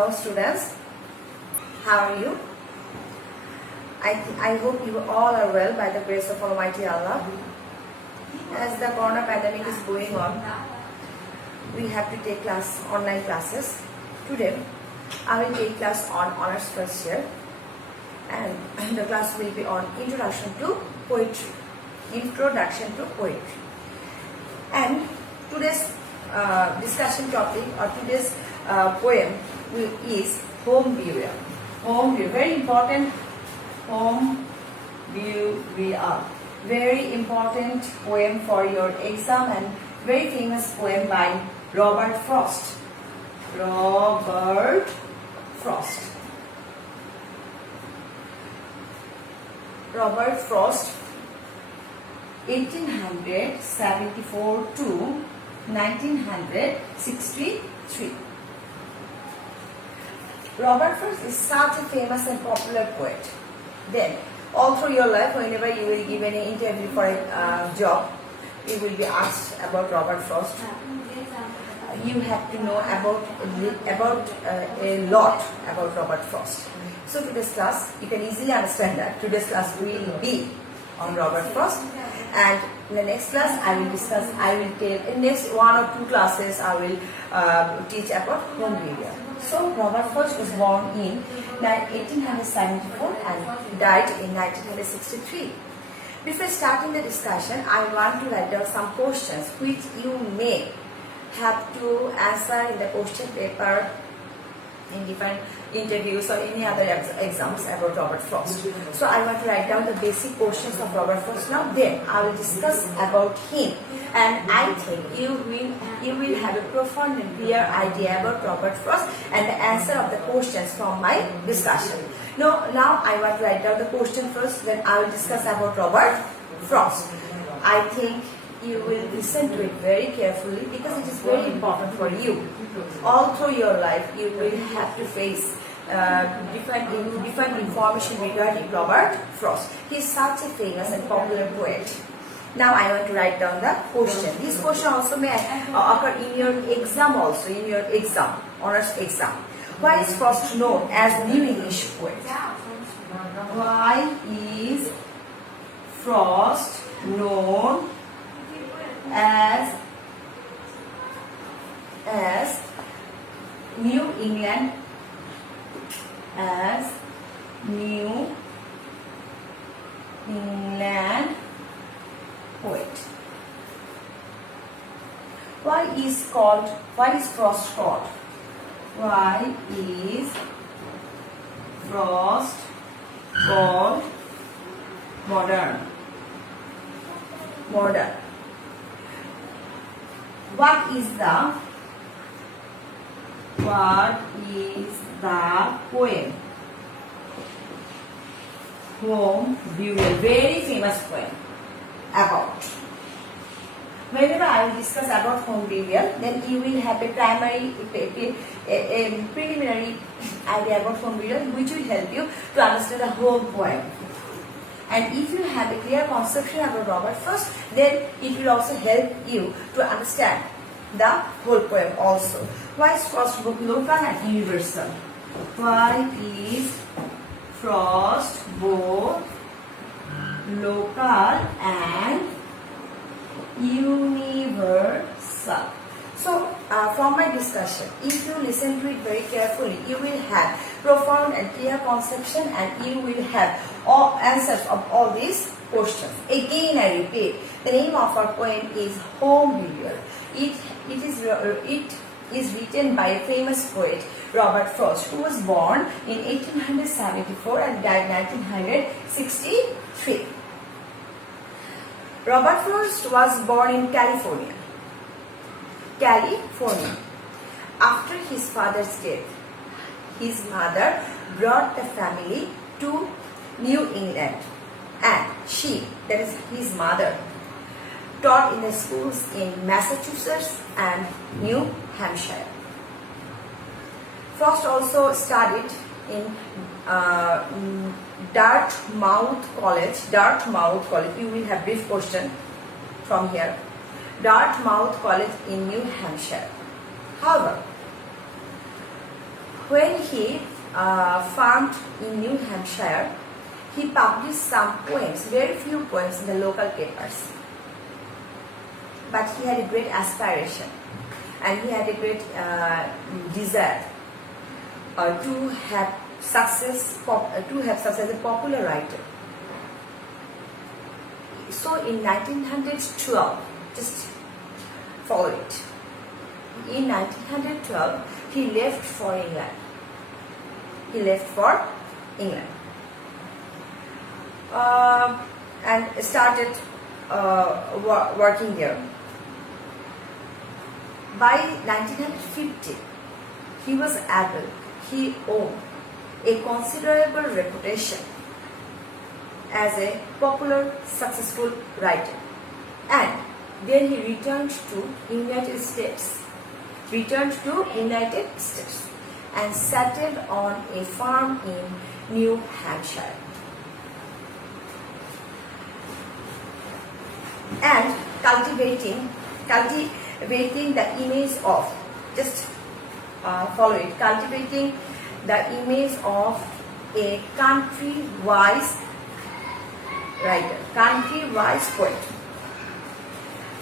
Hello students, how are you? I hope you all are well by the grace of Almighty Allah. As the corona pandemic is going on, we have to take online classes. Today, I will take class on honors first year, and the class will be on introduction to poetry. Introduction to poetry. And today's discussion topic or today's poem is Home Burial. Home Burial, very important. Home Burial, very important poem for your exam and very famous poem by Robert Frost. Robert Frost. Robert Frost, 1874 to 1963. Robert Frost is such a famous and popular poet. Then, all through your life, whenever you will give any interview for a job, you will be asked about Robert Frost. You have to know about a lot about Robert Frost. So today's class, you can easily understand that today's class will be on Robert Frost, and in the next class I will tell in next 1 or 2 classes I will teach about Home Burial. So Robert Frost was born in 1874 and died in 1963. Before starting the discussion, I want to write down some questions which you may have to answer in the question paper in different interviews or any other exams about Robert Frost. So I want to write down the basic questions of Robert Frost now. Then I will discuss about him, and I think you will have a profound and clear idea about Robert Frost and the answer of the questions from my discussion. Now I want to write down the question first, then I will discuss about Robert Frost. I think you will listen to it very carefully because it is very important for you. All through your life, you will have to face different information regarding Robert Frost. He is such a famous and popular poet. Now I want to write down the question. This question also may occur in your exam also, in your exam, honors exam. Why is Frost known as New English poet? Why is Frost known as New England poet? Why is Frost called? Why is Frost called modern? What is the poem Home Burial? Very famous poem about. Whenever I will discuss about Home Burial, then you will have a preliminary idea about Home Burial, which will help you to understand the whole poem. And if you have a clear conception about Robert Frost, then it will also help you to understand the whole poem also. Why is Frost book local and universal? Why is Frost both local and universal? So, from my discussion, if you listen to it very carefully, you will have profound and clear conception, and you will have all answers of all these questions. Again, I repeat, the name of our poem is Home Burial. It is written by a famous poet, Robert Frost, who was born in 1874 and died in 1963. Robert Frost was born in California. After his father's death, his mother brought the family to New England, and she, that is his mother, taught in the schools in Massachusetts and New Hampshire. Frost also studied in Dartmouth College. You will have brief question from here. Dartmouth College in New Hampshire. However, When he farmed in New Hampshire, he published some poems, very few poems in the local papers. But he had a great aspiration and he had a great desire to have success as a popular writer. So in 1912, just follow it. In 1912, he left for England. And started working there. By 1950, he owned a considerable reputation as a popular, successful writer. And then he returned to United States and settled on a farm in New Hampshire. And cultivating the image of, just follow it, cultivating the image of a country-wise writer, country-wise poet,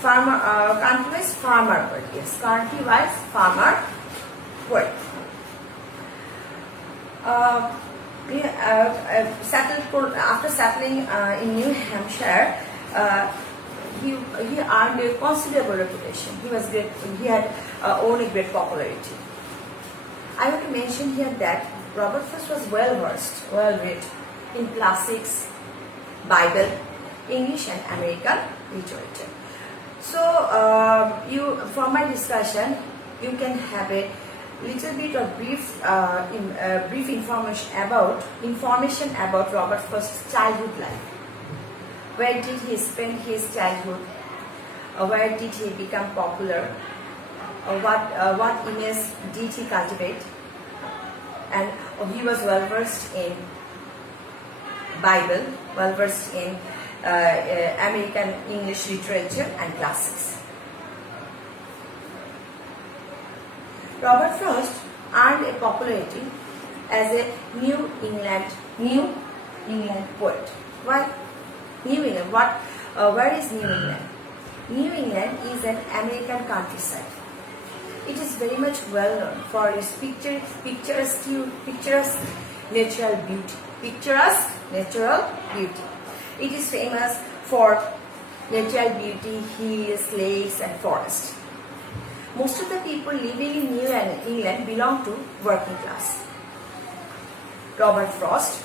country-wise farmer poet, yes, country-wise farmer poet. After settling in New Hampshire, he earned a considerable reputation. He had owned a great popularity. I want to mention here that Robert Frost was well read in classics, Bible, English and American literature. So, from my discussion, you can have a little bit of brief information about Robert Frost's childhood life. Where did he spend his childhood? Where did he become popular? What image did he cultivate? And he was well versed in Bible, well versed in American English literature and classics. Robert Frost earned a popularity as a New England poet. Why? New England. Where is New England? New England is an American countryside. It is very much well known for its picturesque natural beauty. It is famous for natural beauty, hills, lakes, and forests. Most of the people living in New England belong to working class. Robert Frost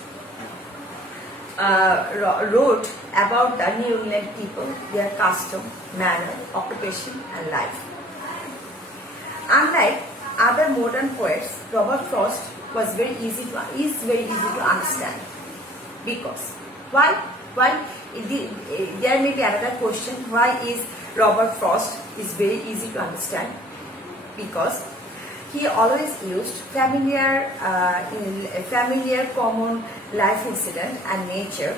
wrote about the New England people, their custom, manner, occupation, and life. Unlike other modern poets, Robert Frost is very easy to understand. Because why? There may be another question: why is Robert Frost is very easy to understand? Because he always used familiar, common life incident and nature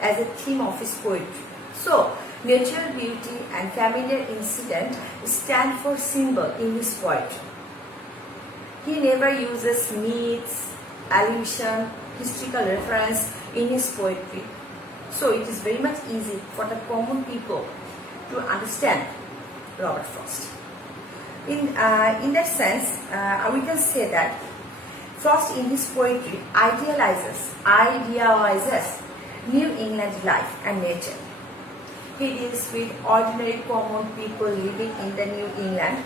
as a theme of his poetry. So, natural beauty and familiar incident stand for symbol in his poetry. He never uses myths, allusion, historical reference in his poetry. So, it is very much easy for the common people to understand Robert Frost. In that sense, we can say that Frost in his poetry idealizes New England life and nature. He deals with ordinary common people living in the New England,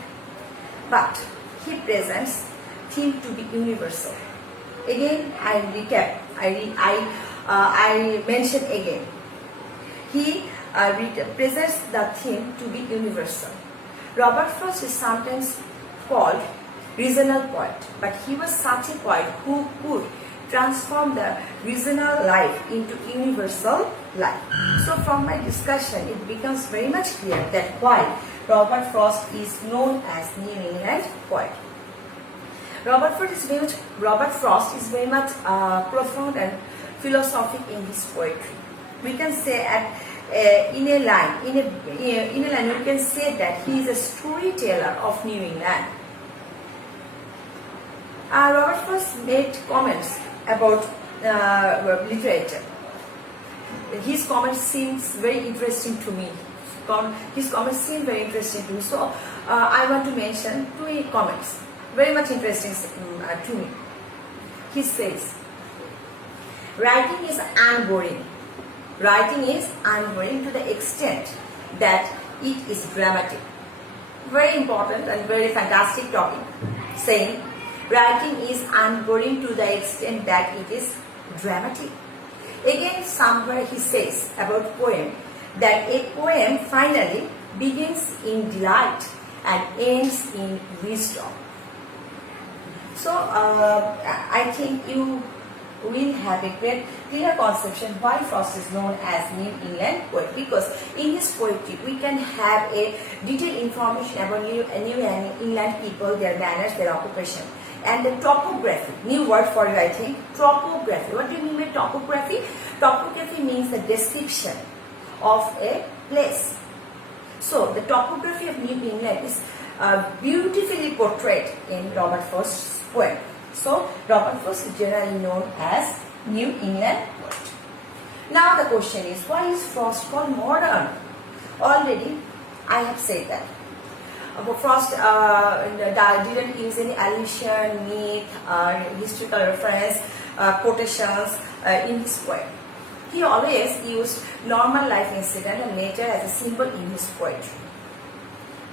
but he presents theme to be universal. Again, I recap. I mention again. He presents the theme to be universal. Robert Frost is sometimes called regional poet, but he was such a poet who could transform the regional life into universal life. So from my discussion, it becomes very much clear that why Robert Frost is known as New England poet. Robert Frost is very much profound and philosophic in his poetry. We can say in a line, we can say that he is a storyteller of New England. Robert Frost made comments about literature. His comments seems very interesting to me. His comments seem very interesting to me. So I want to mention two comments, very much interesting to me. He says, writing is unboring. Writing is unboring to the extent that it is dramatic. Very important and very fantastic topic. Saying, writing is unboring to the extent that it is dramatic. Again, somewhere he says about poem that a poem finally begins in delight and ends in wisdom. So I think you will have a great clear conception why Frost is known as New England poet, because in his poetry we can have a detailed information about New England people, their manners, their occupation, and the topography. New word for you, I think. Topography. What do you mean by topography? Topography means the description of a place. So the topography of New England is beautifully portrayed in Robert Frost's poem. So Robert Frost is generally known as New England poet. Now the question is, why is Frost called modern? Already I have said that. Frost didn't use any allusion, myth, historical reference, quotations in his poem. He always used normal life incident and nature as a symbol in his poetry.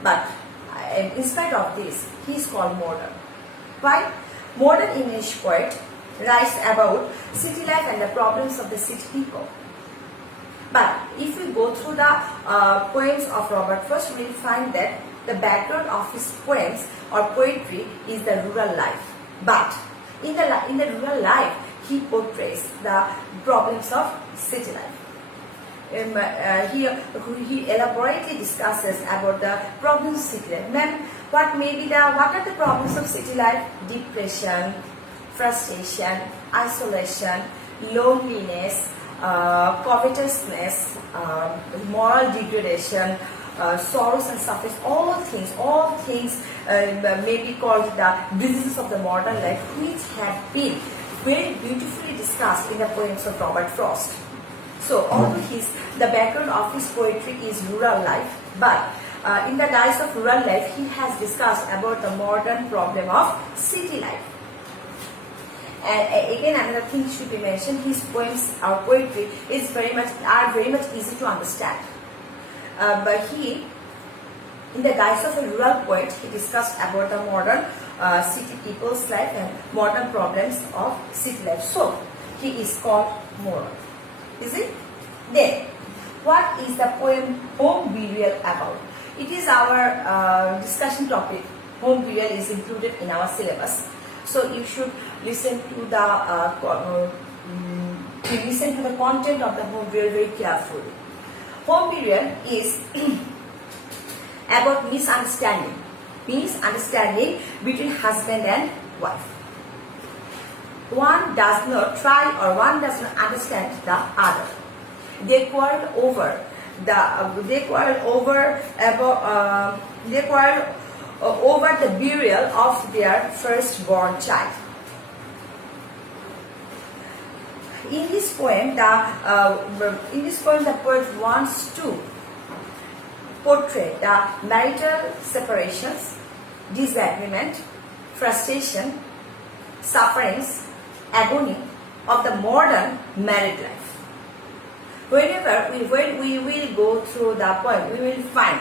But in spite of this, he is called modern. Why? Modern English poet writes about city life and the problems of the city people. But if we go through the poems of Robert Frost, we will find that the background of his poems or poetry is the rural life. But in the rural life, he portrays the problems of city life. He elaborately discusses about the problems of city life. What are the problems of city life? Depression, frustration, isolation, loneliness, covetousness, moral degradation, sorrows and sufferings. All things may be called the diseases of the modern life, which have been very beautifully discussed in the poems of Robert Frost. So although the background of his poetry is rural life, but in the guise of rural life, he has discussed about the modern problem of city life. And again, another thing should be mentioned: his poems or poetry are very much easy to understand. But in the guise of a rural poet, he discussed about the modern city people's life and modern problems of city life. So he is called modern. Is it? Then, what is the poem Home Burial about? It is our discussion topic. Home burial is included in our syllabus, so you should listen to the content of the home burial very carefully. Home burial is about misunderstanding between husband and wife. One does not try or one does not understand the other. They quarrel over the burial of their firstborn child. In this poem, the poet wants to portray the marital separations, disagreement, frustration, sufferings, agony of the modern married life. When we will go through the poem, we will find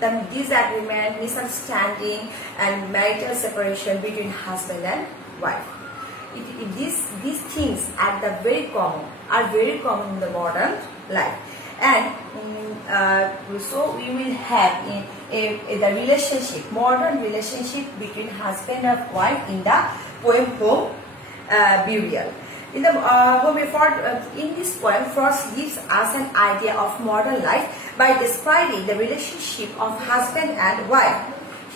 the disagreement, misunderstanding, and marital separation between husband and wife. These things are very common in the modern life, and so we will have the modern relationship between husband and wife in the poem Home Burial. In this poem, Frost gives us an idea of modern life by describing the relationship of husband and wife.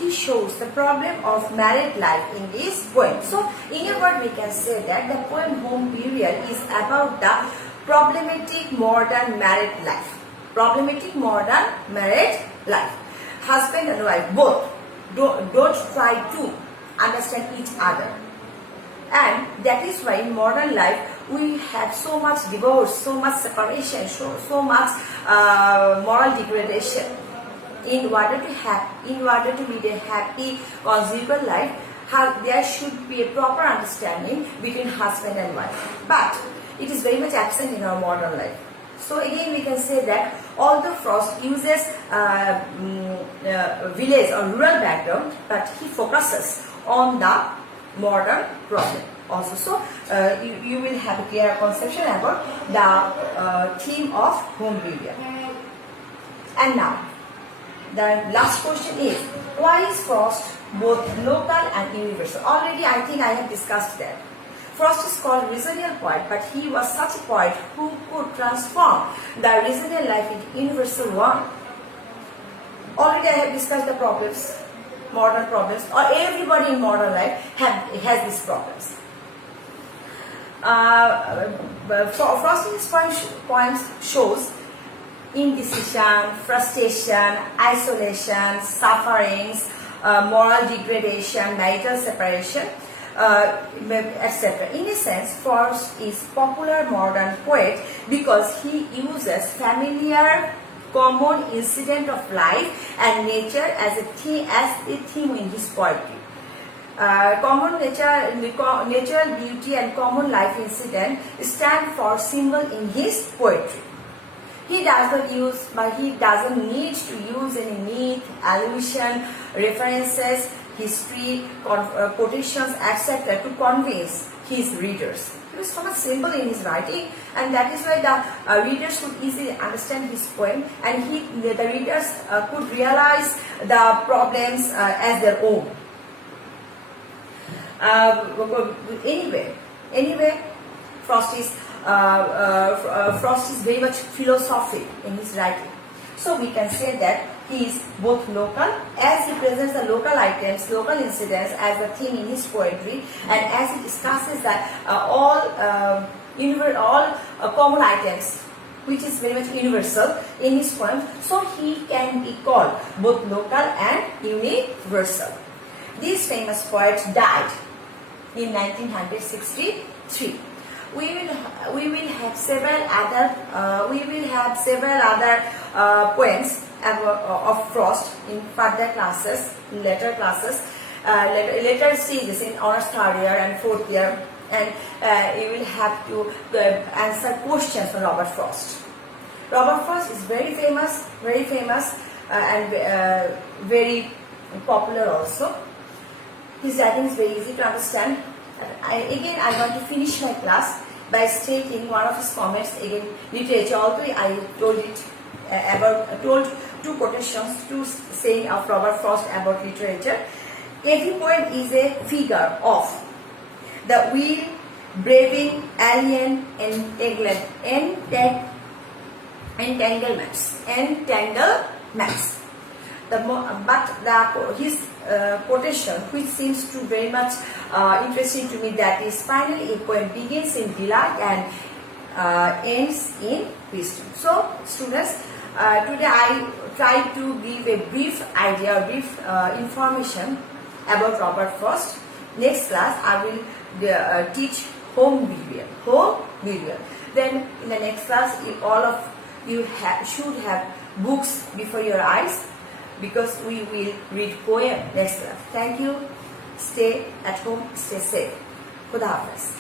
He shows the problem of married life in this poem. So, in a word, we can say that the poem Home Burial is about the problematic modern married life. Husband and wife both don't try to understand each other. And that is why in modern life we have so much divorce, so much separation, so much moral degradation. In order to lead a happy conjugal life, there should be a proper understanding between husband and wife. But it is very much absent in our modern life. So again we can say that although Frost uses village or rural background, but he focuses on the modern problem also. So you will have a clear conception about the theme of home behavior. And now the last question is, why is Frost both local and universal? Already I think I have discussed that. Frost is called regional poet, but he was such a poet who could transform the regional life into universal one. Already I have discussed the problems, modern problems, or everybody in modern life has these problems. Frost in his poems shows indecision, frustration, isolation, sufferings, moral degradation, marital separation, etc. In a sense, Frost is popular modern poet because he uses familiar, common incident of life and nature as a theme in his poetry. Common natural beauty and common life incident stand for symbol in his poetry. He doesn't need to use any myth, allusion, references, history, quotations, etc. to convince his readers. He was so much simple in his writing, and that is why the readers could easily understand his poem, and the readers could realize the problems as their own. Anyway, Frost is very much philosophic in his writing. So we can say that he is both local, as he presents the local items, local incidents as a theme in his poetry, and as he discusses that all common items, which is very much universal in his poems. So he can be called both local and universal. This famous poet died in 1963. We will have several other poems of Frost in further classes, in later classes, later stages in honors third year and fourth year, and you will have to answer questions on Robert Frost. Robert Frost is very famous, and very popular also. His writing is very easy to understand. Again, I want to finish my class by stating one of his comments. Again, literature. Although I told two quotations, two saying of Robert Frost about literature. Every poet is a figure of the wheel braving alien entanglements. His quotation, which seems to very much interesting to me, that is, finally a poem begins in delight and ends in wisdom. So students, today I tried to give a brief idea, information about Robert Frost. Next class I will teach home behavior. Then in the next class, all of you should have books before your eyes, because we will read poem next class. Thank you. Stay at home, stay safe. Khuda Hafiz.